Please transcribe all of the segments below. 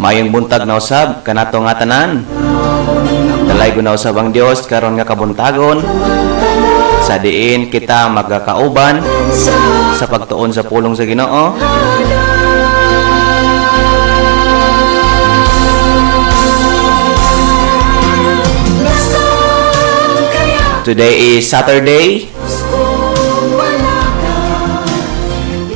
Mayong buntag na usab kanato nga tanan. Dalay ko na usab ang Dios karon nga kabuntagon. Sa diin kita magakauban sa pagtuon sa pulong sa Ginoo. Today is Saturday,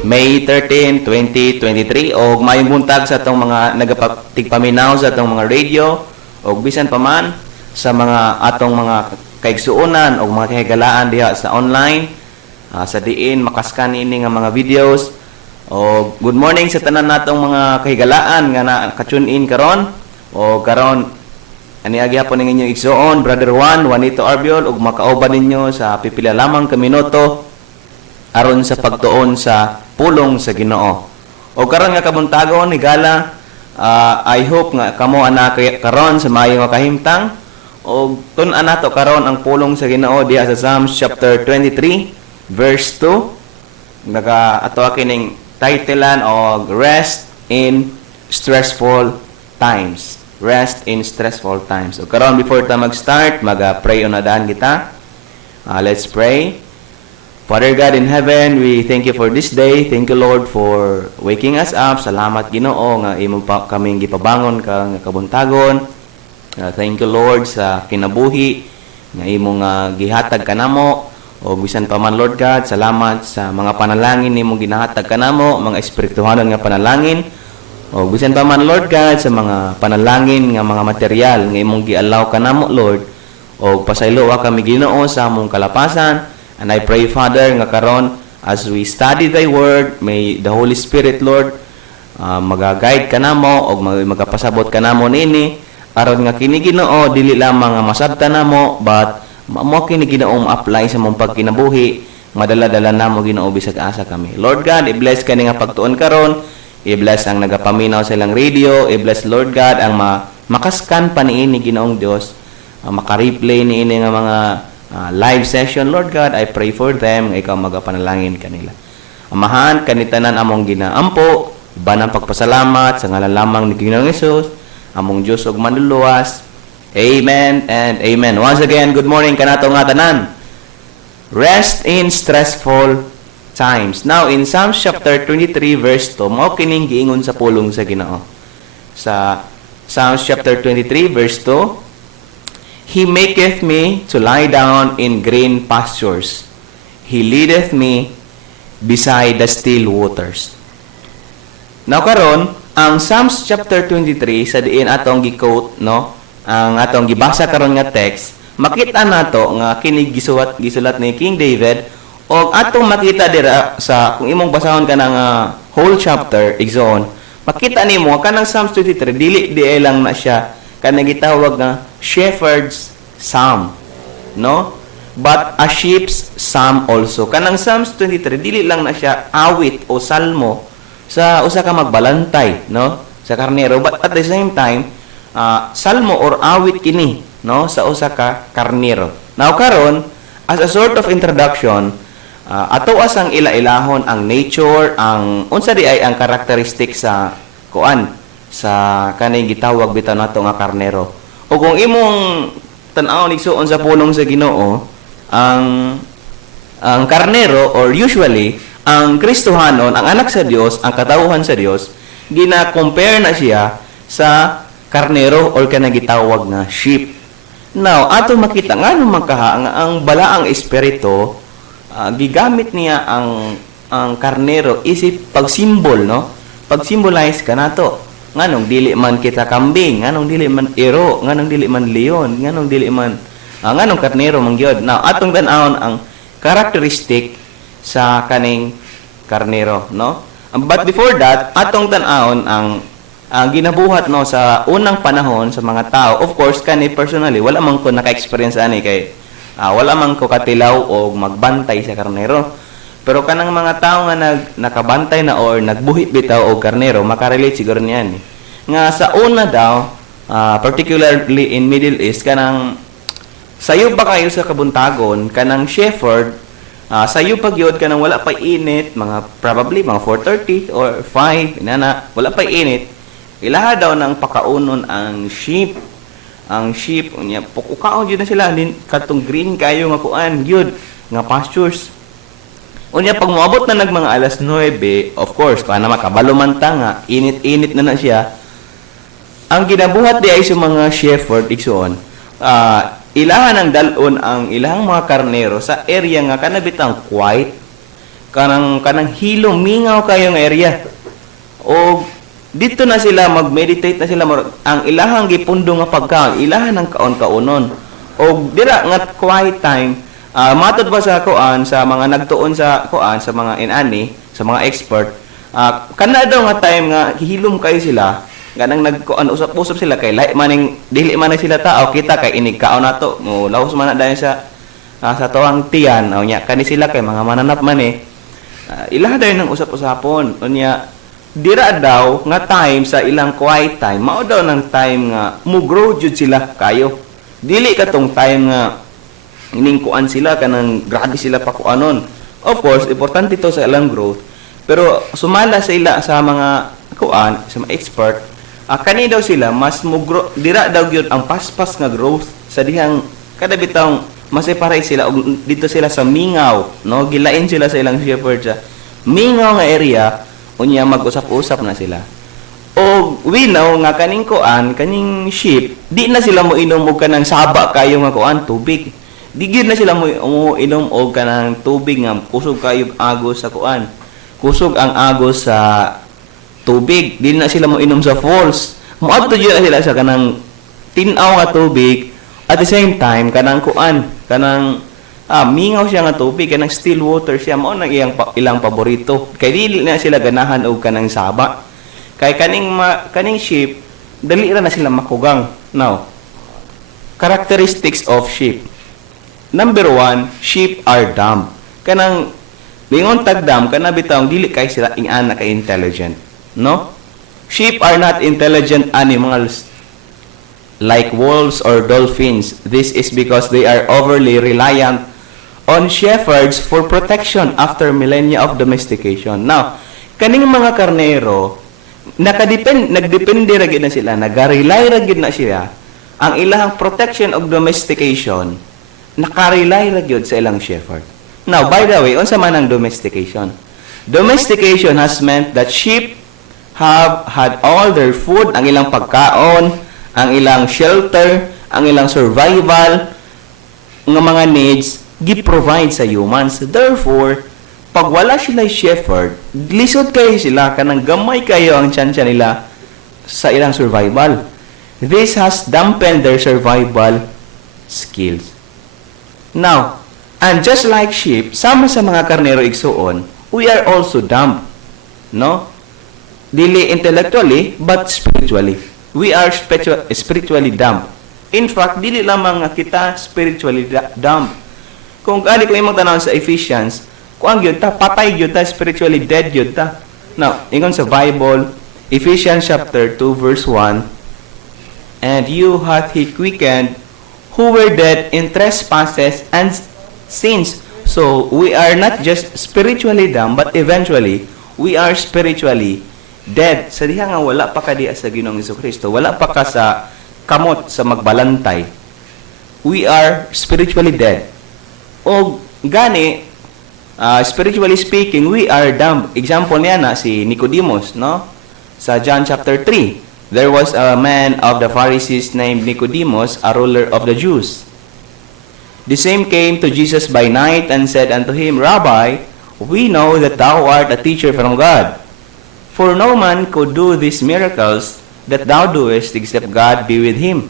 May 13, 2023 o mayong buntag sa atong mga nagapagtigpaminaw sa atong mga radio o bisan pa man sa mga atong mga kaigsuonan o mga kahigalaan diha sa online sa diin makaskan ini nga mga videos o good morning sa tanan natong mga kahigalaan nga naka-tune in karon o karon ani agyapon ning inyong igsuon Brother Juanito Arbiol ug makauban ninyo sa pipila lamang ka minuto aron sa pagtuon sa pulong sa Ginoo. O karon nga kabuntagon higala I hope nga kamo ana karon sa maayo nga kahimtang o tun-an nato karon ang pulong sa Ginoo diha sa Psalms chapter 23 verse 2. Ato kining titlean og Rest in Stressful Times. Rest in Stressful Times. So karon before ta mag-start, mag-pray unadan kita. Let's pray. Father God in heaven, we thank you for this day. Thank you Lord for waking us up. Salamat Ginoo nga imo pa kaming gipabangon ka kabuntagon. Thank you Lord sa kinabuhi nga imo nga gihatag kanamo o bisan pa man Lord God, salamat sa mga panalangin nimo ginahatag kanamo, mga espirituhanon nga panalangin. O bisan pa man Lord God sa mga panalangin nga mga material nga imong gialaw kanamo Lord. O pasaylo wa kami Ginoo sa among kalapasan. And I pray, Father, nga karon as we study Thy Word, may the Holy Spirit, Lord, mag-guide ka namo o magapasabot ka namo nini. Aron nga kini Ginoo dili lamang nga masabtan namo, but mo kini Ginoo ma-apply sa mong pagkinabuhi, madala-dala namo Ginoo bisag asa kami. Lord God, i-bless kani nga pagtuon karon, i-bless ang nagapaminaw sa ilang radio, i-bless Lord God ang makaskan pa niini Ginoong Dios, maka-replay niini nga mga live session, Lord God, I pray for them, ikaw magapanalangin kanila. Amahan, kanitanan among ginaampo, banang pagpasalamat, sa ngalan lamang ni Ginoong Hesus, among Diyos ug manluluwas. Amen and amen. Once again, good morning kanato nga tanan. Rest in stressful times. Now, in Psalms chapter 23, verse 2, mao kining giingon sa pulong sa Ginoo. Sa Psalms chapter 23, verse 2, He maketh me to lie down in green pastures. He leadeth me beside the still waters. Now karon, ang Psalms chapter 23 sa diin atong gi-quote, no? Ang atong gibasa karon nga text, makita nato nga kini gisulat ni King David o atong makita dira sa kung imong basahon kanang whole chapter igsoon, makita nimo kanang Psalms 23 dili lang na siya kanang gitawag nga shepherd's psalm, no? But a sheep's psalm also. Kanang Psalms 23 dili lang na siya awit o salmo sa usa ka magbalantay, no? Sa karnero, but at the same time salmo or awit kini, no? Sa usa ka karnero. Now karon, as a sort of introduction, ato as ang ila-ilahon ang nature, ang unsa di ay ang karakteristik sa kuan sa kanay gitawag bitaw nato nga karnero. O kung imong tan-aw igsuon sa pulong sa Ginoo, ang karnero or usually ang Kristohanon, ang anak sa Dios, ang katawhan sa Dios, gina-compare na siya sa karnero or kanang gitawag nga sheep. Now, ato makita nga nung magkaha ang balaang espiritu, gigamit niya ang karnero isip pag-symbol, no? Pag-symbolize ka nato. Nganong dili man kita kambing, nganong dili man iro, nganong dili man leon, nganong dili man nganong karnero man gyud. Now atong tan-awon ang characteristic sa kaning karnero, no? But before that, atong tan-awon ang ginabuhat no sa unang panahon sa mga tao. Of course, kani personally wala man ko naka-experience ani kay wala man ko katilaw o magbantay sa karnero. Pero kanang mga tao nga nakabantay na or nagbuhi bitaw og karnero, makarelate siguro niyan. Nga sa una daw, particularly in Middle East, kanang sayo ba kayo sa kabuntagon, kanang shepherd, sayo pagyod kanang wala pa init, mga probably mga 4:30 or 5, inana, wala pa init. ilaha daw ng pakaunon ang sheep. Ang sheep unya pukukaon jud na sila din katong green kayo nga kuan gyud nga pastures. Unya pag moabot na mga alas 9, of course, kana makabalo man ta nga init-init na siya. Ang ginabuhat di ay sa mga shepherd igsoon, ilahan ang dalon ang ilang mga karnero sa area nga kanabitang quiet, kanang hilom mingaw kayo nga area. O dito na sila mag-meditate na sila ang ilahang gipundo nga pagkaon, ilahan ang kaon-kaonon. O dira nga quiet time, matod ba sa kuan sa mga nagtuon sa kuan sa mga inani, sa mga expert, kana daw nga time nga hihilom kayo sila, ganang nagkuan usap-usap sila kay lahi maning dili man sila tao kita kay inig kaon nato mo lahos man na dayon sa tuwang tiyan nya kani sila kay mga mananap man ilaha dayon ng usap-usapon unya dira daw nga time sa ilang quiet time mao daw ng time nga mo grow jud sila kayo dili katong time nga ining kuan sila kanang grabe sila pa kuanon. Of course importante to sa ilang growth pero sumala sa ila sa mga kuan sa mga expert kani daw sila mas mugro dira daw gyud ang paspas nga growth sa dihang kada bitawng maseparate sila og dito sila sa mingaw no gilain sila sa ilang shepherd sa mingaw nga area unya mag-usap-usap na sila og we know nga kaning kuan kaning sheep di na sila mo inom og kanang saba kayo nga kuan tubig di gyud na sila mo inom og kanang tubig nga kusog kayo agos sa kuan kusog ang agos sa tubig, di na sila mo inom sa falls. Moadto jud sila sa kanang tinaw nga tubig at the same time kanang kuan, kanang mingaw siya nga tubig, kanang still water siya mao nang ilang paborito. Kay dili na sila ganahan og kanang saba. Kay kaning sheep dali ra na sila makugang. Now, characteristics of sheep. Number 1, sheep are dumb. Kanang lingon tagdam kana bitawng dili kay sila ingana kay intelligent. No? Sheep are not intelligent animals like wolves or dolphins. This is because they are overly reliant on shepherds for protection after millennia of domestication. Now, kaning mga karnero, nagdepende ra gid na sila, nagarely ra gid na sila ang ilang protection of domestication, nakarely ra gid sa ilang shepherd. Now, by the way, unsa man ang domestication? Domestication has meant that sheep have had all their food, ang ilang pagkaon, ang ilang shelter, ang ilang survival, ng mga needs, gi-provide sa humans. Therefore, pag wala sila shepherd, lisod kayo sila, kanang gamay kayo ang tsansya nila sa ilang survival. This has dampened their survival skills. Now, and just like sheep, sama sa mga karnero igsuon, we are also dumb. No? Dili intellectually, but spiritually. We are spiritually dumb. In fact, dili lamang kita spiritually dumb. Kung kali ko imong tanaw sa Ephesians, kung gyud ta patay gyud ta, spiritually dead gyud ta. Now, ingon sa Bible, Ephesians chapter 2 verse 1, and you hath he quickened who were dead in trespasses and sins. So, we are not just spiritually dumb, but eventually, we are spiritually dead. Sa diha nga wala pa ka diha sa Ginoong Jesucristo, wala pa ka sa kamot sa magbalantay. We are spiritually dead. O gani, spiritually speaking, we are dumb. Example niya na si Nicodemus, no? Sa John chapter 3, there was a man of the Pharisees named Nicodemus, a ruler of the Jews. The same came to Jesus by night and said unto him, Rabbi, we know that thou art a teacher from God. For no man could do these miracles that thou doest except God be with him.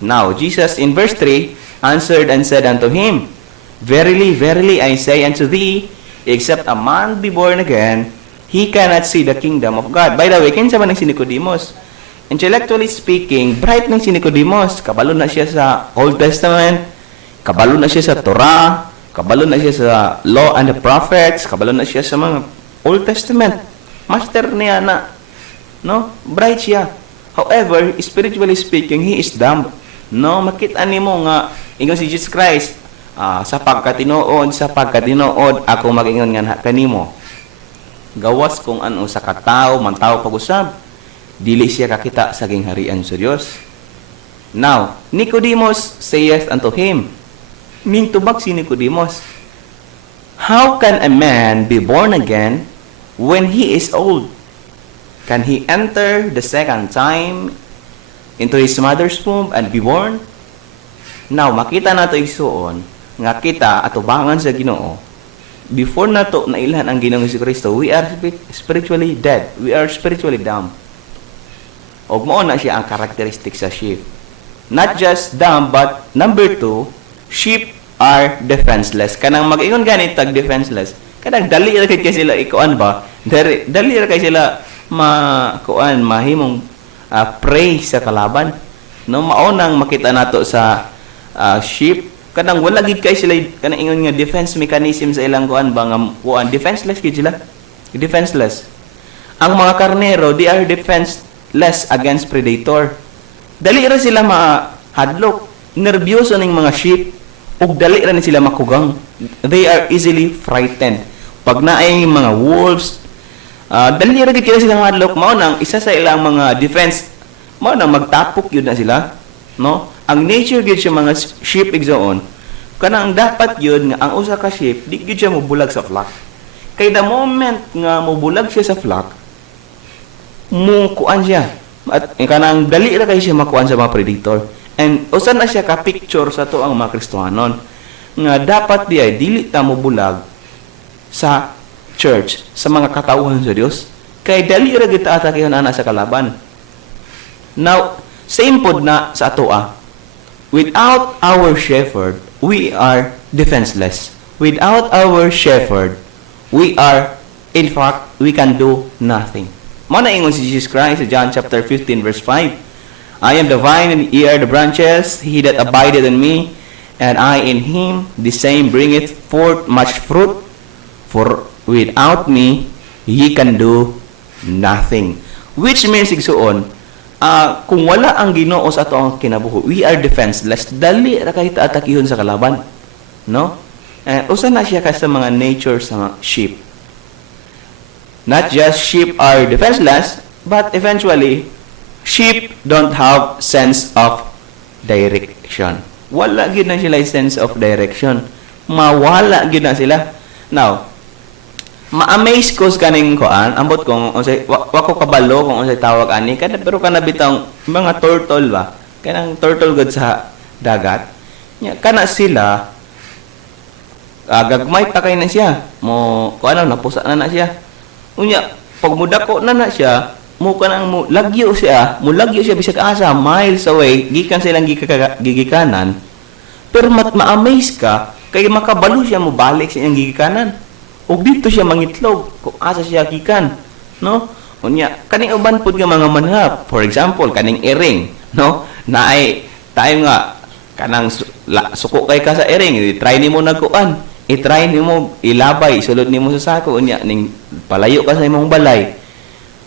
Now, Jesus in verse 3 answered and said unto him, Verily, verily, I say unto thee, except a man be born again, he cannot see the kingdom of God. By the way, kinsa man si Nicodemus? Intellectually speaking, bright ng si Nicodemus. Kabalo na siya sa Old Testament, kabalo na siya sa Torah, kabalo na siya sa Law and the Prophets, kabalo na siya sa mga Old Testament. Master niya na, no? Bright siya. However, spiritually speaking, he is dumb. No, makita nimo nga ingon si Jesus Christ, sa pagkatinuod, ako magingon nga kanimo. Gawas kung ano sa katao, man tao pag-usab. dili siya kakita sa gingharian sa Dios. Now, Nicodemus saith unto him, ningtubag si Nicodemus, how can a man be born again when he is old? Can he enter the second time into his mother's womb and be born? Now, makita nato igsuon nga kita atubangan sa Ginoo. Before nato nailhan ang Ginoong Jesucristo, we are spiritually dead. We are spiritually dumb. Og mao na siya ang characteristic sa sheep. Not just dumb, but number 2, sheep are defenseless. Kanang mag-ingon ganit tag defenseless. Kanang dali ra kay sila ikuan ba? Dali ra kay sila mahimong prey sa kalaban. No, maunang makita nato sa sheep kanang wala gid kay sila kanang ingon nga defense mechanism sa ilang kuan ba nga kuan defenseless gid sila. Defenseless. Ang mga karnero, they are defenseless against predator. Dali ra sila mahadlok. Nervyoso ning mga sheep ug dali ra ni sila makugang. They are easily frightened. Pag naay mga wolves, dali ra gid sila mahadlok. Mao nang isa sa ilang mga defense, mao nang magtapok yun na sila, no? Ang nature gid siya mga sheep igsoon, kanang dapat yun nga ang usa ka sheep di gid siya mobulag sa flock. Kay the moment nga mobulag siya sa flock, mo kuan siya. At kanang dali ra kay siya makuan sa mga predator. And usa na siya ka picture sa to ang mga Kristiyanon nga dapat di ay dili ta mobulag sa church, sa mga katauhan sa Dios. Kay dali ra gid ta atakihon ana sa kalaban. Now, same pod na sa atoa. Without our shepherd, we are defenseless. Without our shepherd, we are, in fact, we can do nothing. Mao na ingon si Jesus Christ sa John chapter 15 verse 5. I am the vine and ye are the branches. He that abideth in me, and I in him, the same bringeth forth much fruit. For without me, ye can do nothing. Which means igsuon, kung wala ang Ginoo sa ato ang kinabuhi, we are defenseless. Dali ra kay ta atakihon sa kalaban, no? Usa na siya ka sa mga nature sa sheep. Not just sheep are defenseless, but eventually sheep don't have sense of direction. Wala gid na sila sense of direction. Mawala gid na sila. Now, ma-amaze ko sa kaning koan, ambot kung unsay wako kabalo kung unsay tawag ani kada pero kana bitang mga turtle ba, kanang turtle gud sa dagat. Nya kana sila gagmay pa kay na siya. Mo kuan napusa na siya. Unya pag mudako na siya, mo kanang mo lagyo siya bisag asa miles away gikan silang gigikanan. Pero ma-amaze ka kay makabalo siya mo balik sa iyang gigikanan. O dito siya mangitlog kung asa siya gikan, no? Unya kaning uban pud nga mga manhap, for example kaning iring, no? Naay tayo nga kanang suko kay ka sa iring, i-try nimo nagkuan, i-try nimo ilabay, sulod nimo sa sako unya ning palayo ka sa imong balay.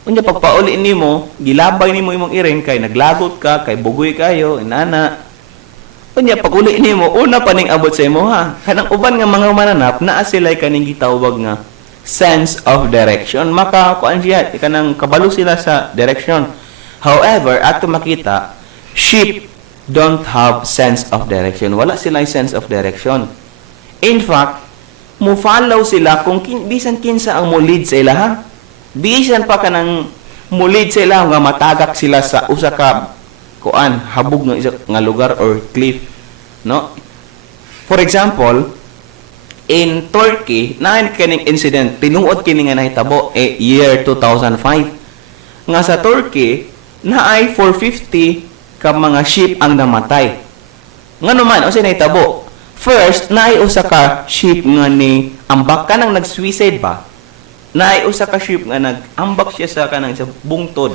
Unya pagpauli nimo, gilabay nimo imong iring kay naglagot ka, kay bugoy kayo, inana. Unya pag-uli nimo, una pa ning abot sa imo ha. Kanang uban nga mga mananap naa sila kaning gitawag nga sense of direction. Makakuan siya kanang kabalo sila sa direction. However, ato makita, sheep don't have sense of direction. Wala sila sense of direction. In fact, mo follow sila kung bisan kinsa ang mulid sa ilaha. Bisan pa kanang mulid sa ilaha nga matagak sila sa usa ka kuan habog ng isa nga lugar or cliff, no? For example, in Turkey na kining incident tinuod kini nga nahitabo year 2005 nga sa Turkey naay 450 ka mga sheep ang namatay. Ngano man unsay nahitabo? First, naay usa ka sheep nga ni ambak kanang nag-suicide ba? Naay usa ka sheep nga nag-ambak siya sa kanang sa bungtod.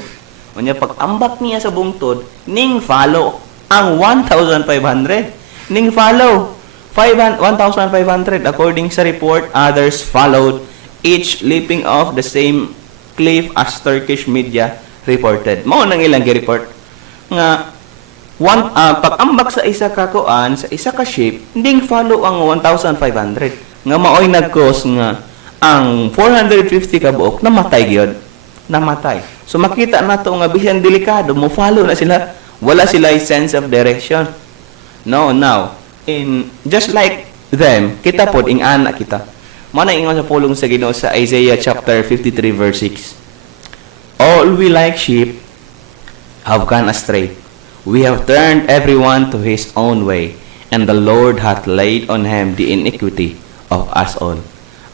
Unya pag ambak niya sa bungtod, ning follow ang 1,500. Ning follow 1,500 according sa report. Others followed, each leaping off the same cliff as Turkish media reported. Mao nang ilang gi-report nga pag ambak sa isa ka kuan, sa isa ka sheep, ning follow ang 1,500. Nga maoy nag-cause nga ang 450 ka buok namatay gyud. Namatay. So makita nato nga bisan delikado, mo follow na sila, wala sila sense of direction. No, now, just like them, kita pod ing anak kita. Mao na ingon sa pulong sa Ginoo sa Isaiah chapter 53 verse 6. All we like sheep have gone astray. We have turned everyone to his own way, and the Lord hath laid on him the iniquity of us all.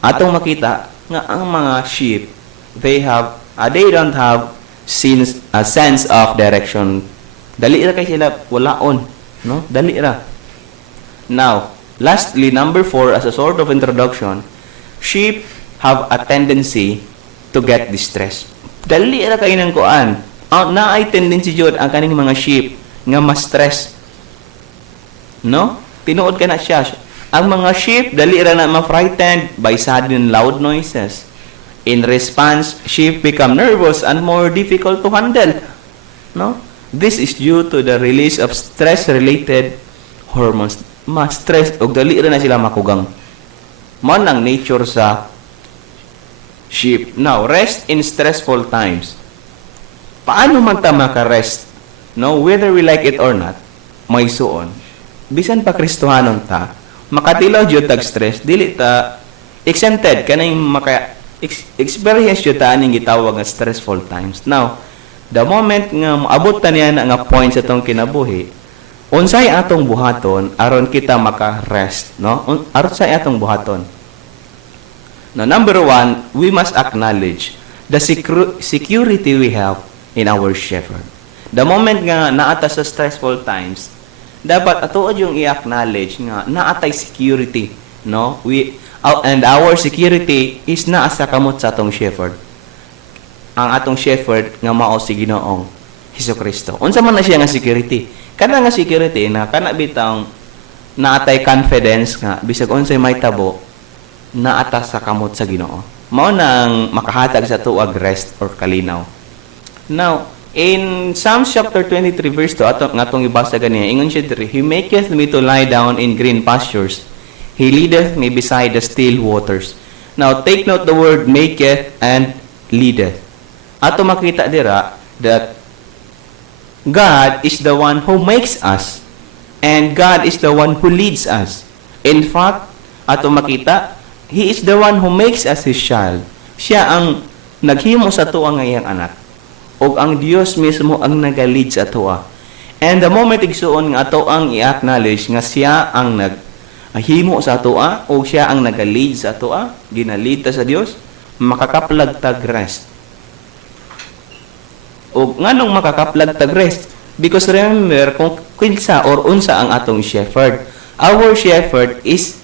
Atong makita nga ang mga sheep, they don't have a sense of direction. Dali ra kay sila walaon, no? Dali ra. Now, lastly, number 4, as a sort of introduction, sheep have a tendency to get distressed. Dali ra kay nang kuan. Naay tendency jud ang kaning mga sheep nga ma-stress. No? Tinuod ka na siya. Ang mga sheep dali ra na ma-frightened by sudden loud noises. In response, sheep become nervous and more difficult to handle. No? This is due to the release of stress-related hormones. Ma-stress og dali ra na sila makugang. Mao nang nature sa sheep. Now, rest in stressful times. Paano man ta maka-rest? No, whether we like it or not, may suon. Bisan pa Kristohanon ta, makatilaw jud tag stress, dili ta exempted kanang experience jud ta aning gitawag nga stressful times. Now, the moment nga moabot ta niya nga point sa tong kinabuhi, unsay atong buhaton aron kita maka-rest, no? Aron say atong buhaton. Now, number 1, we must acknowledge the security we have in our shepherd. The moment nga naata sa stressful times, dapat atuod yung i-acknowledge nga naatay security, no? And our security is naa sa kamot sa atong shepherd. Ang atong shepherd nga mao si Ginoong Hesukristo. Unsa man na siya nga security? Kana nga security na kana bitang naatay confidence nga bisag unsay may tabo naata sa kamot sa Ginoo. Mao nang makahatag sa tuag rest or kalinaw. Now, in Psalms chapter 23 verse 2, atong ibasa ganiya, ingon siya diri, He maketh me to lie down in green pastures. He leadeth me beside the still waters. Now, take note the word maketh and leadeth. Ato makita dira that God is the one who makes us and God is the one who leads us. In fact, ato makita, He is the one who makes us His child. Siya ang naghimo sa tuwa nga iyang anak. O ang Dios mismo ang nagalid sa atoa. And the moment igsuon nga ato ang i-acknowledge nga siya ang naghimo sa atoa o siya ang nagalid sa atoa, ginalid ta sa Dios, makakaplag tag rest. O nganong makakaplag tag rest? Because remember kung kinsa or unsa ang atong shepherd. Our shepherd is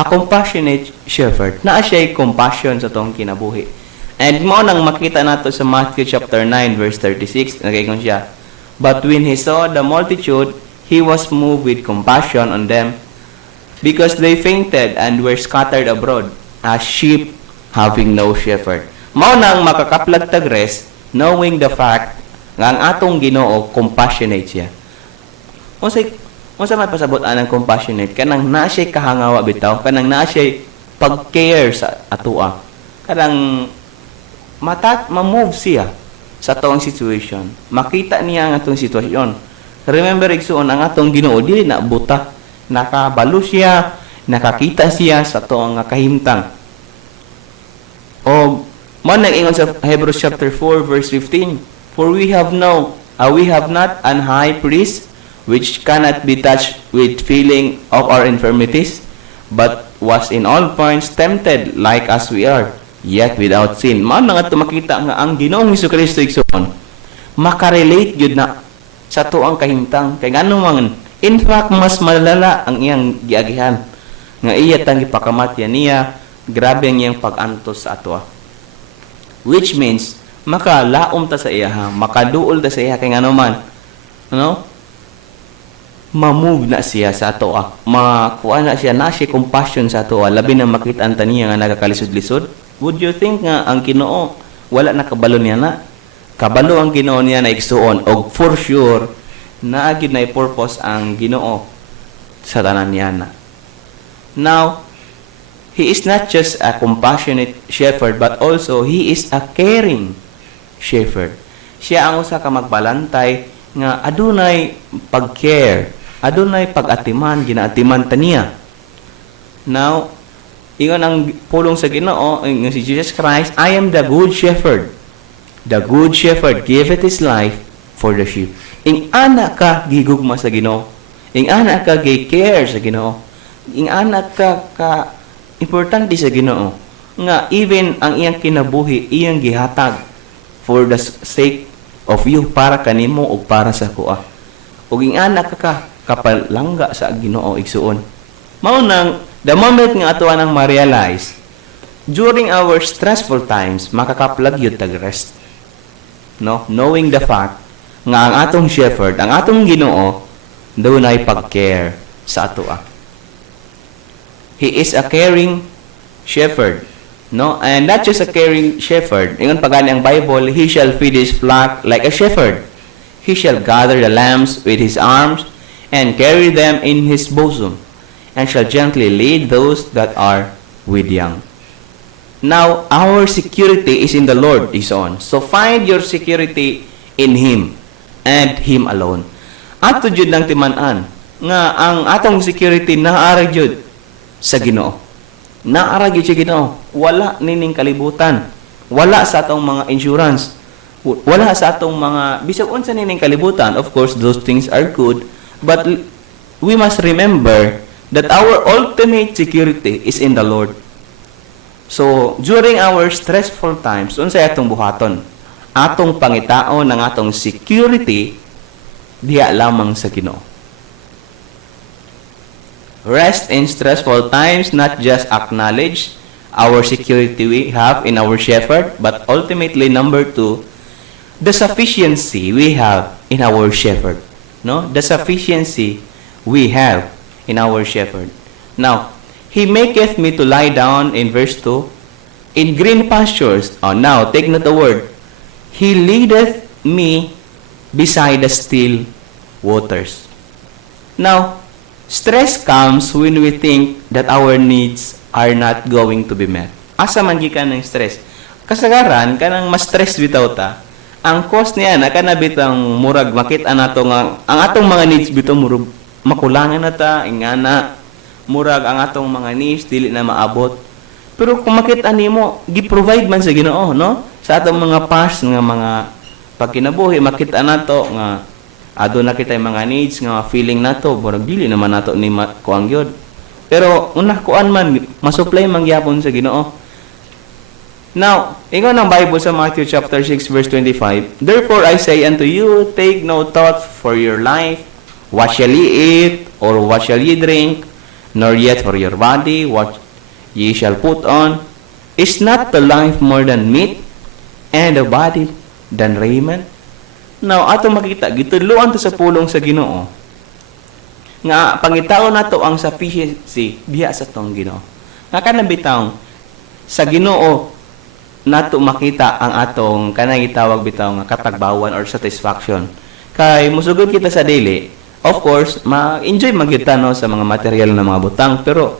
a compassionate shepherd. Naa siya compassion sa tong kinabuhi. And mo nang makita nato sa Matthew chapter 9 verse 36, nagaygon siya. But when he saw the multitude, he was moved with compassion on them, because they fainted and were scattered abroad, as sheep having no shepherd. Mao nang makakaplag tag rest, knowing the fact nga ang atong Ginoo compassionate siya. Unsa may pasabot anang compassionate? Kanang naa siya kahangawa bitaw, kanang naa siya pag-care sa atoa. Kanang ma-move siya sa atong situation. Makita niya ang atong sitwasyon. Remember, igsuon, ang atong Ginoo dili na buta. Nakabalo siya, nakakita siya sa atong kahimtang. O, man nag-ingon sa Hebrews chapter 4 verse 15, For we have not an high priest which cannot be touched with feeling of our infirmities, but was in all points tempted like as we are, yet without sin. Mao na nga makita nga ang Ginoong Hesukristo igsoon makarelate gyud na sa tuang kahimtang kay ngano man in fact mas malala ang iyang giagihan nga iya tang gipakamatyan niya, grabe ang iyang pag-antos sa ato, which means makalaom ta sa iya, makaduol ta sa iya kay ngano man, no, ma-move na siya sa ato, makuha na siya compassion sa ato, labi na makita ang taniya nga nagakalisod-lisod. Would you think nga ang Ginoo wala na kabalo niya na? Kabalo ang Ginoo niya na igsuon og for sure na gyud na purpose ang Ginoo sa tanan niya na. Now, He is not just a compassionate shepherd but also He is a caring shepherd. Siya ang usa ka magbalantay nga adunay pag-care, adunay pag-atiman, ginaatiman ta niya. Now, ingon ang pulong sa Ginoo, nga si Jesus Christ, I am the good shepherd. The good shepherd giveth his life for the sheep. Ing ana ka gigugma sa Ginoo. Ing ana ka gi-care sa Ginoo. Ing ana ka importante sa Ginoo. Nga even ang iyang kinabuhi, iyang gihatag for the sake of you, para kanimo o para sa kuha. Ug ing ana ka kapalangga sa Ginoo igsuon. Mao nang the moment nga ato nang ma-realize, during our stressful times, makakaplag yun tag-rest. No? Knowing the fact nga ang atong shepherd, ang atong Ginoo, doon ay pag-care sa ato. He is a caring shepherd. No? And not just a caring shepherd. Ingon pagani ang Bible, he shall feed his flock like a shepherd. He shall gather the lambs with his arms and carry them in his bosom, and shall gently lead those that are with young. Now, our security is in the Lord, is on. So, find your security in Him and Him alone. Ato jud lang timan-an nga ang atong security naara jud sa Ginoo. Naara jud sa Ginoo. Wala nining kalibutan. Wala sa atong mga insurance. Wala sa atong mga bisag unsa nining kalibutan. Of course, those things are good, but we must remember that our ultimate security is in the Lord. So, during our stressful times, unsay atong buhaton? Atong pangitaon ng atong security diha lamang sa Ginoo. Rest in stressful times, not just acknowledge our security we have in our shepherd, but ultimately, number 2, the sufficiency we have in our shepherd. No? The sufficiency we have in our shepherd. Now, he maketh me to lie down, in verse 2, in green pastures. Oh, now, take note the word. He leadeth me beside the still waters. Now, stress comes when we think that our needs are not going to be met. Asa man gikan ng stress? Kasagaran, kanang mas stress bitaw ta, ang cause niya na kanabitang murag makita nato nga ang atong mga needs bitaw murag makulangan na ta, ingana, murag ang atong mga needs, dili na maabot. Pero kung makita nimo, gi-provide man sa Ginoo, no? Sa atong mga past nga mga pagkinabuhi, makita nato nga ado na kita yung mga needs, nga feeling nato, murag dili naman nato ni kuang gyud. Pero unah kuan man, masupply man gyapon sa Ginoo. Now, ingon ang Bible sa Matthew chapter 6 verse 25, therefore I say unto you, take no thought for your life, what shall ye eat, or what shall ye drink, nor yet for your body, what ye shall put on. Is not the life more than meat, and the body than raiment? Now, ato makita, gitudloan to sa pulong sa Ginoo, nga pangitaon nato ang sufficiency diha sa tong Ginoo. Nga kanang sa Ginoo nato makita ang atong kanang gitawag bitaw nga katagbawan or satisfaction. Kay musugod kita sa daily, of course, ma-enjoy magyud no sa mga material na mga butang, pero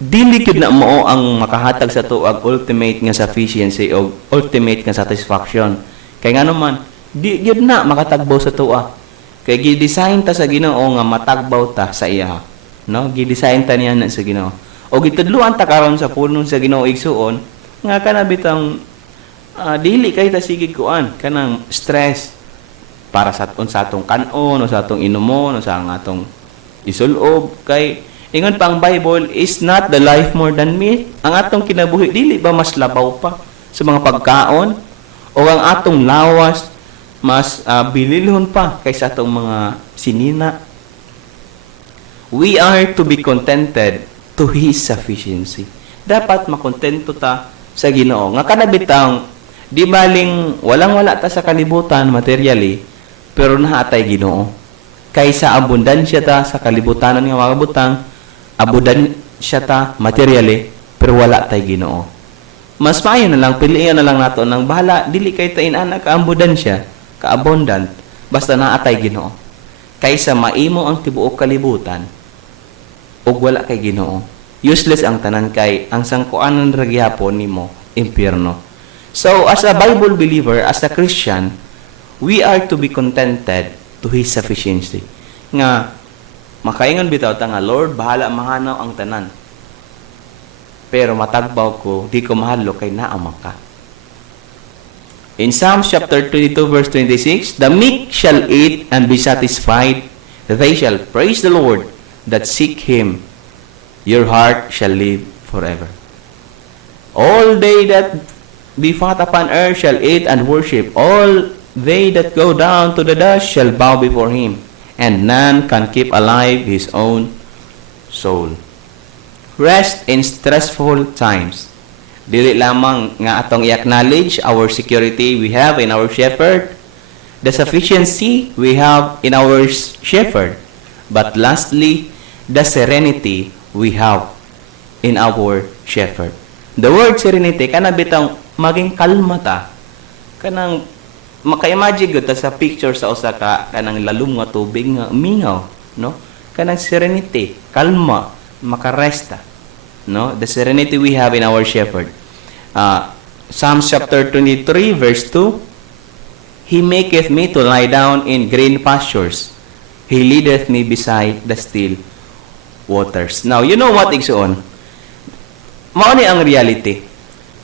dili gyud na mao ang makahatag sa tuag ultimate nga sufficiency o ultimate nga satisfaction. Kay ngano man, di gyud na makatagbaw sa tuwa. Kay gi-design ta sa Ginoo nga matagbaw ta sa iya, no? Gi-design ta niya na sa Ginoo. O gitudloan ta karon sa pulong sa Ginoo igsuon nga kana bitang dili kay ta sigig kuan kanang stress para sa atong kanon o sa atong inumon o sa atong isulob. Kay ingon pa ang Bible, is not the life more than meat? Ang atong kinabuhi dili ba mas labaw pa sa mga pagkaon, o ang atong lawas mas bililhon pa kaysa atong mga sinina? We are to be contented to His sufficiency. Dapat makontento ta sa Ginoo nga kanabitang di baling walang-wala ta sa kalibutan materially, pero nahatay Ginoo. Kaysa abundansya ta sa kalibutanan nga mga butang, abundansya ta materially, pero wala tay Ginoo. Mas maayo na lang, piliin na lang nato ng bahala, dili kay ta inana ka abundansya, ka abundant, basta naatay Ginoo. Kaysa maimo ang tibuok kalibutan, ug wala kay Ginoo. Useless ang tanan, kay ang sangkuanan ra gyapon nimo impierno. So, as a Bible believer, as a Christian, we are to be contented to His sufficiency. Nga, makaingon bitaw ta nga, Lord, bahala mahanaw ang tanan. Pero matagbaw ko, di ko mahalo kay naamang ka. In Psalms chapter 22 verse 26, the meek shall eat and be satisfied. They shall praise the Lord that seek Him. Your heart shall live forever. All they that be fat upon earth shall eat and worship. All they that go down to the dust shall bow before Him. And none can keep alive his own soul. Rest in stressful times. Dili lamang nga atong i-acknowledge our security we have in our shepherd, the sufficiency we have in our shepherd, but lastly, the serenity we have in our shepherd. The word serenity, kana bitang maging kalma ta. Kanang maka-imagine gud ta sa picture sa usa ka kanang lalum nga tubig nga mingaw, no? Kanang serenity, kalma, makarest ta. No? The serenity we have in our shepherd. Psalms chapter 23 verse 2, He maketh me to lie down in green pastures. He leadeth me beside the still waters. Now, you know what, igsuon? Mao ni ang reality.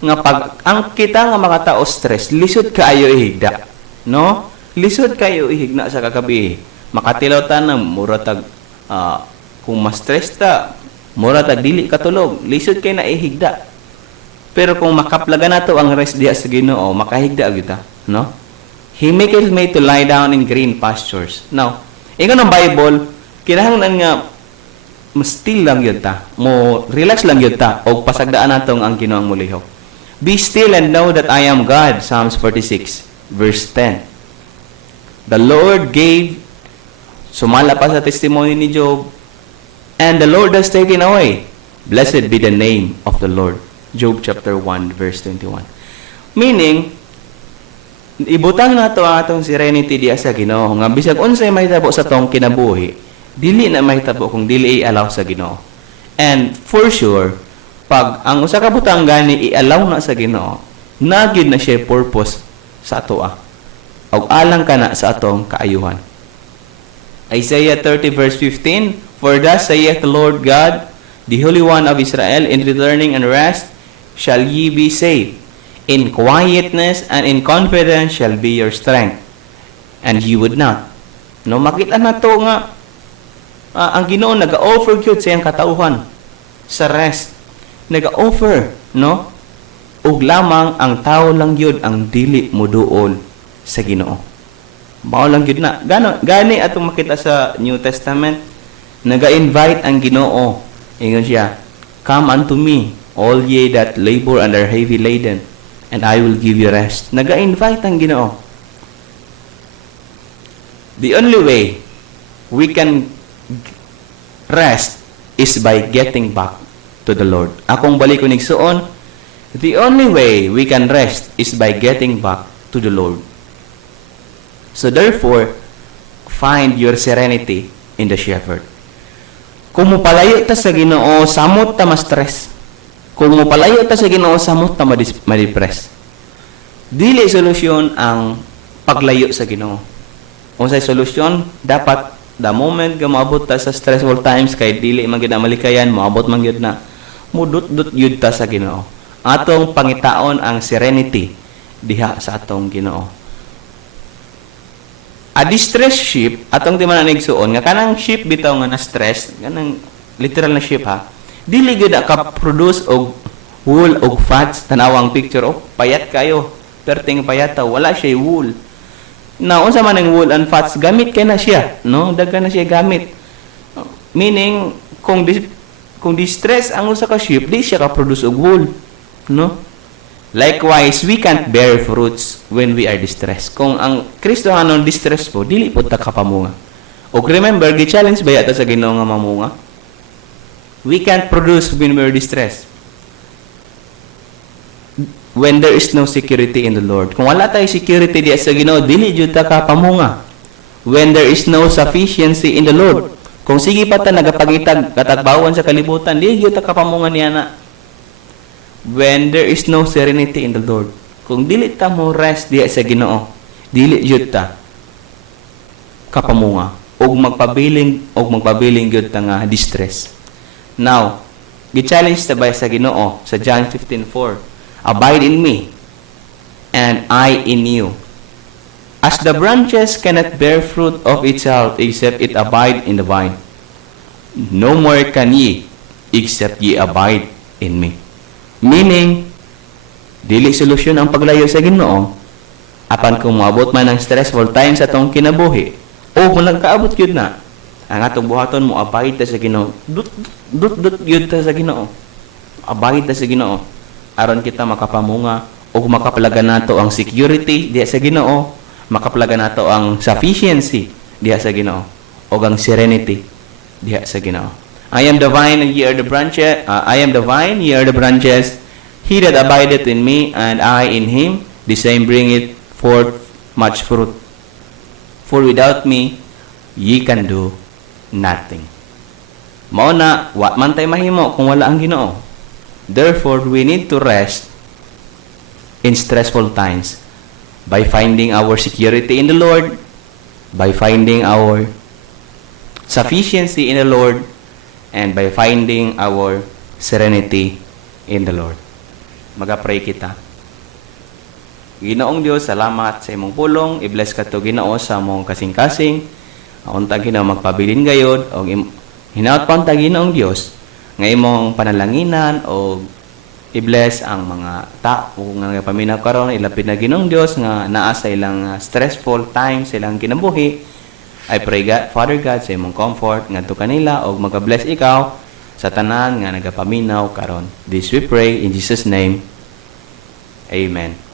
Nga pag ang kita nga mga tao stress, lisod kaayo ihigda. No? Lisod kayo ihigna sa kagabi. Makatilaw ta ng muratag kung ma-stress ta, muratag dili katulog, lisod kay na ihigda. Pero kung makaplaga na to ang rest diya sa Ginoo, makahigda kita, no? He maketh me to lie down in green pastures. Now, ingon ang Bible, kinahanglan nga still lang yun ta, mo relax lang yun ta, o pasagdaan natong ang Ginoo ang mulihok. Be still and know that I am God, Psalms 46, verse 10. The Lord gave, sumala pa sa testimony ni Job, and the Lord has taken away. Blessed be the name of the Lord. Job chapter 1, verse 21. Meaning, ibutang na to ang atong serenity diya sa Ginoo. Nga bisag unsay mahitabo sa tong kinabuhi, dili na mahitabo kung dili i-allow sa Ginoo. And for sure, pag ang usa ka butang gani i-allow na sa Ginoo, nagyud na siya purpose sa atoa. Og alang kana sa atong kaayuhan. Isaiah 30 verse 15, For thus saith the Lord God, the Holy One of Israel, in returning and rest shall ye be saved. In quietness and in confidence shall be your strength. And ye would not. No, makita na to nga, ang Ginoo nag-offer gyud sa iyang katauhan sa rest. Nag-offer, no? Ug lamang ang tao lang gyud ang dili moduol sa Ginoo. Mao lang gyud na. Gani atong makita sa New Testament, naga-invite ang Ginoo. Ingon siya, Come unto me, all ye that labor and are heavy laden, and I will give you rest. Naga-invite ang Ginoo. The only way we can rest is by getting back to the Lord. Akong balik ko nigsuon, the only way we can rest is by getting back to the Lord. So therefore, find your serenity in the shepherd. Kung mupalayo ta sa Ginoo, samot ta ma-stress. Kung mupalayo ta sa Ginoo, samot ta ma-depress. Dili solusyon ang paglayo sa Ginoo. Unsay solusyon? Dapat the moment ka maabot ta sa stressful times kay dili man gyud malikayan, maabot man gyud na mudut-dut gyud ta sa Ginoo. Atong pangitaon ang serenity diha sa atong Ginoo. A distressed sheep, atong di man nagsuon nga kanang sheep bitaw nga na stress, kanang literal na sheep ha. Dili gyud ka produce og wool og fats, tanawang picture of payat kayo, perting payata, wala siya wool. Na unsa man ang wool and fats, gamit kay na siya, no? Daghan na siya gamit. Meaning kung distress ang usa ka sheep, di siya ka produce og wool, no? Likewise, we can't bear fruits when we are distressed. Kung ang Kristohanon distress po, dili po ta kapamunga. O remember, gi-challenge ba yata sa Ginoo nga mamunga? We can't produce when we are distressed. When there is no security in the Lord. Kung wala tayo security diya sa Ginoo, dili jud ta kapamunga. When there is no sufficiency in the Lord. Kung sige pa ta nagapagitag katagbawan sa kalibutan, dili jud ta kapamunga niya na. When there is no serenity in the Lord. kung dili ta mo rest diha sa Ginoo, dili jud ta kapamunga og magpabiling gyud ta nga distress. Now, gi-challenge ta ba sa Ginoo sa John 15:4, abide in me and I in you. As the branches cannot bear fruit of itself except it abide in the vine, no more can ye except ye abide in me. Meaning, dili solusyon ang paglayo sa Ginoo apan kung moabot man ang stressful times sa atong kinabuhi o kung nagkaabot yun na ang atong buhaton mo abide ta sa Ginoo, dut yun ta sa Ginoo, abide ta sa Ginoo aron kita makapamunga o makapalagan nato ang security diha sa Ginoo, makapalagan nato ang sufficiency diha sa Ginoo o ang serenity diha sa Ginoo. I am the vine and ye are the branches. I am the vine, ye are the branches. He that abideth in me and I in him, the same bringeth forth much fruit. For without me, ye can do nothing. Mao na, wa man tay mahimo kung wala ang Ginoo. Therefore, we need to rest in stressful times by finding our security in the Lord, by finding our sufficiency in the Lord, and by finding our serenity in the Lord. Mag-pray kita. Ginoong Dios, salamat sa imong pulong. I-bless ka to Ginoo sa among kasing-kasing. Untag Ginoo magpabilin gayod o hinaut pa untag Ginoong Dios nga imong panalanginan o i-bless ang mga tao nga paminaw karon ilapid na Ginoong Dios nga naa sa ilang stressful times sa ilang kinabuhi. I pray God, Father God, sa imong comfort ngadto kanila o mag-bless ikaw sa tanan nga nagapaminaw karon. This we pray in Jesus name. Amen.